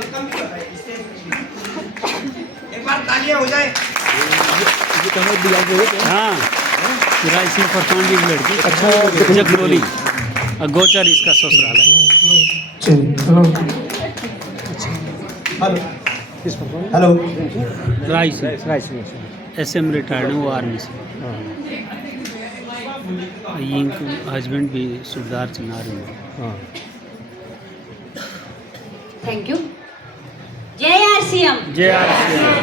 Income भी बताइए, एक बार तालियां हो जाए। हाँ, रायसिंह फरसान की लड़की। अच्छा, जगरोली गोचर इसका ससुराल है। हेलो, रायसिंह SM रिटायर्ड है वो आर्मी से। इनके हस्बैंड भी सुबेदार चिनारी में। Thank you. जय RCM। जय RCM।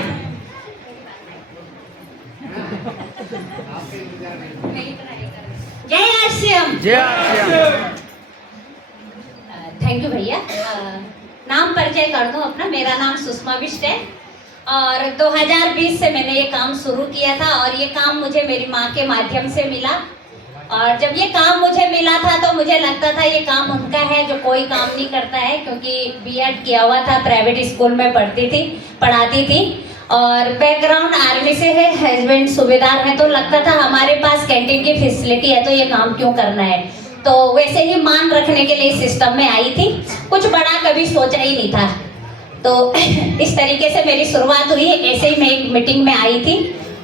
जय RCM। जय RCM। थैंक यू भैया। नाम परिचय कर दूं अपना। मेरा नाम सुषमा बिष्ट है और 2020 से मैंने ये काम शुरू किया था और ये काम मुझे मेरी माँ के माध्यम से मिला। और जब ये काम मुझे मिला था तो मुझे लगता था ये काम उनका है जो कोई काम नहीं करता है, क्योंकि B.Ed किया हुआ था, प्राइवेट स्कूल में पढ़ाती थी और बैकग्राउंड आर्मी से है, हस्बैंड सूबेदार है, तो लगता था हमारे पास कैंटीन की फैसिलिटी है तो ये काम क्यों करना है। तो वैसे ही मान रखने के लिए सिस्टम में आई थी, कुछ बड़ा कभी सोचा ही नहीं था। तो इस तरीके से मेरी शुरुआत हुई। ऐसे ही मैं एक मीटिंग में आई थी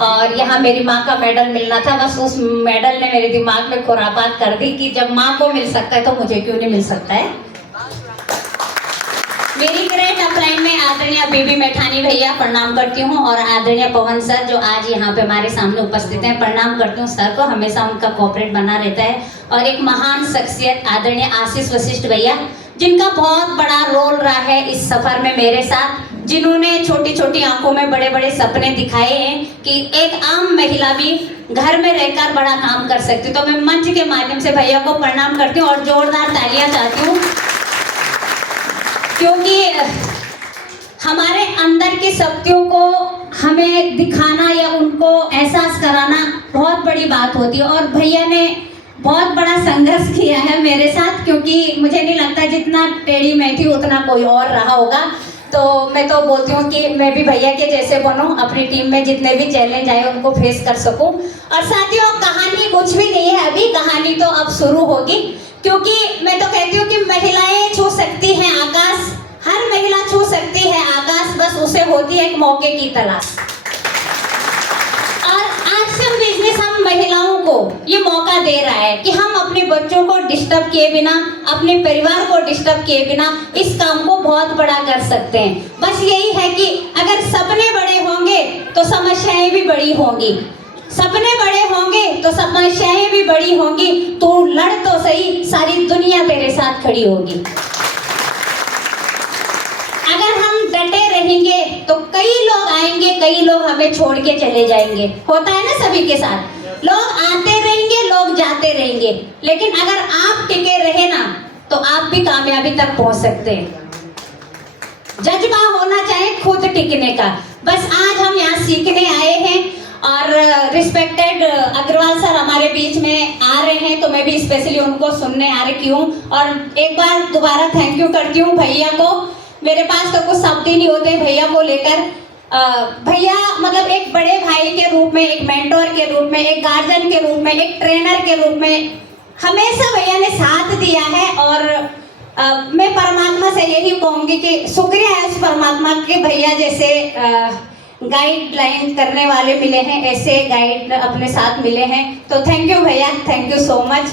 और यहाँ मेरी माँ का मेडल मिलना था। बस उस मेडल ने मेरे दिमाग में खुरापात कर दी कि जब माँ को मिल सकता है तो मुझे क्यों नहीं मिल सकता है। मेरी ग्रेट अपलाइन में आदरणीय बीबी मैठानी भैया प्रणाम करती हूँ और आदरणीय पवन सर जो आज यहाँ पे हमारे सामने उपस्थित हैं, प्रणाम करती हूँ सर को, हमेशा उनका कोऑपरेट बना रहता है। और एक महान शख्सियत आदरणीय आशीष वशिष्ठ भैया, जिनका बहुत बड़ा रोल रहा है इस सफर में मेरे साथ, जिन्होंने छोटी छोटी आंखों में बड़े बड़े सपने दिखाए हैं कि एक आम महिला भी घर में रहकर बड़ा काम कर सकती है। तो मैं मंच के माध्यम से भैया को प्रणाम करती हूँ और जोरदार तालियां चाहती हूँ, क्योंकि हमारे अंदर की शक्तियों को हमें दिखाना या उनको एहसास कराना बहुत बड़ी बात होती है। और भैया ने बहुत बड़ा संघर्ष किया है मेरे साथ, क्योंकि मुझे नहीं लगता जितना टेढ़ी मैं थी उतना कोई और रहा होगा। तो मैं तो बोलती हूँ कि मैं भी भैया के जैसे बनूं, अपनी टीम में जितने भी चैलेंज आए उनको फेस कर सकूं। और साथियों, कहानी कुछ भी नहीं है अभी, कहानी तो अब शुरू होगी, क्योंकि मैं तो कहती हूँ कि महिलाएं छू सकती हैं आकाश, हर महिला छू सकती है आकाश, बस उसे होती है एक मौके की तलाश। और RCM बिजनेस हम महिलाओं को ये मौका दे रहा है कि हम अपने बच्चों को डिस्टर्ब किए बिना, अपने परिवार को डिस्टर्ब किए बिना इस काम को बहुत बड़ा कर सकते हैं। बस यही है कि अगर सपने बड़े होंगे तो समस्याएं भी बड़ी होंगी, सपने बड़े होंगे तो समस्याएं भी बड़ी होंगी। तू लड़ तो सही, सारी दुनिया तेरे साथ खड़ी होगी। अगर हम डटे रहेंगे तो कई लोग आएंगे, कई लोग हमें छोड़ के चले जाएंगे। होता है ना सभी के साथ, लोग आते रहेंगे, लोग जाते रहेंगे, लेकिन अगर आप टिके रहे ना तो आप भी कामयाबी तक पहुंच सकते हैं। जज्बा होना चाहिए खुद टिकने का। बस आज हम यहाँ सीखने आए हैं और रिस्पेक्टेड अग्रवाल सर हमारे बीच में आ रहे हैं, तो मैं भी स्पेशली उनको सुनने आ रही हूँ। और एक बार दोबारा थैंक यू करती हूँ भैया को। मेरे पास तो कुछ शब्द ही नहीं होते भैया को लेकर। भैया मतलब एक बड़े भाई के रूप में, एक मेंटोर के रूप में, एक गार्जियन के रूप में, एक ट्रेनर के रूप में हमेशा भैया ने साथ दिया है। और मैं परमात्मा से यही कहूँगी कि शुक्रिया है उस परमात्मा के, भैया जैसे गाइडलाइन करने वाले मिले हैं, ऐसे गाइड अपने साथ मिले हैं। तो थैंक यू भैया, thank you so much.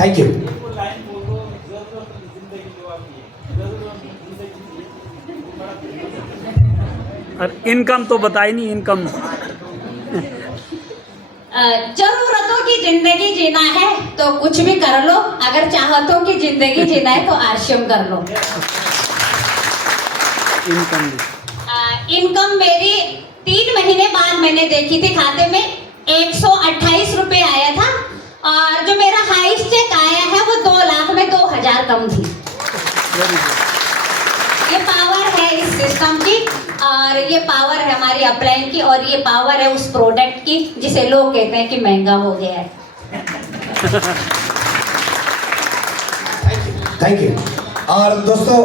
Thank you. और इनकम तो बताई नहीं, इनकम जरूरतों की जिंदगी जीना है तो कुछ भी कर लो, अगर चाहतों की जिंदगी जीना है तो RCM कर लो। इनकम मेरी 3 महीने बाद मैंने देखी थी, खाते में 128 रुपए आया था। और जो मेरा हाईएस्ट चेक आया है वो 2 लाख में 2000 कम थी। ये पावर है इस सिस्टम की, और ये पावर है हमारी अपलाइन की, और ये पावर है उस प्रोडक्ट की जिसे लोग कहते हैं कि महंगा हो गया है। Thank you. और दोस्तों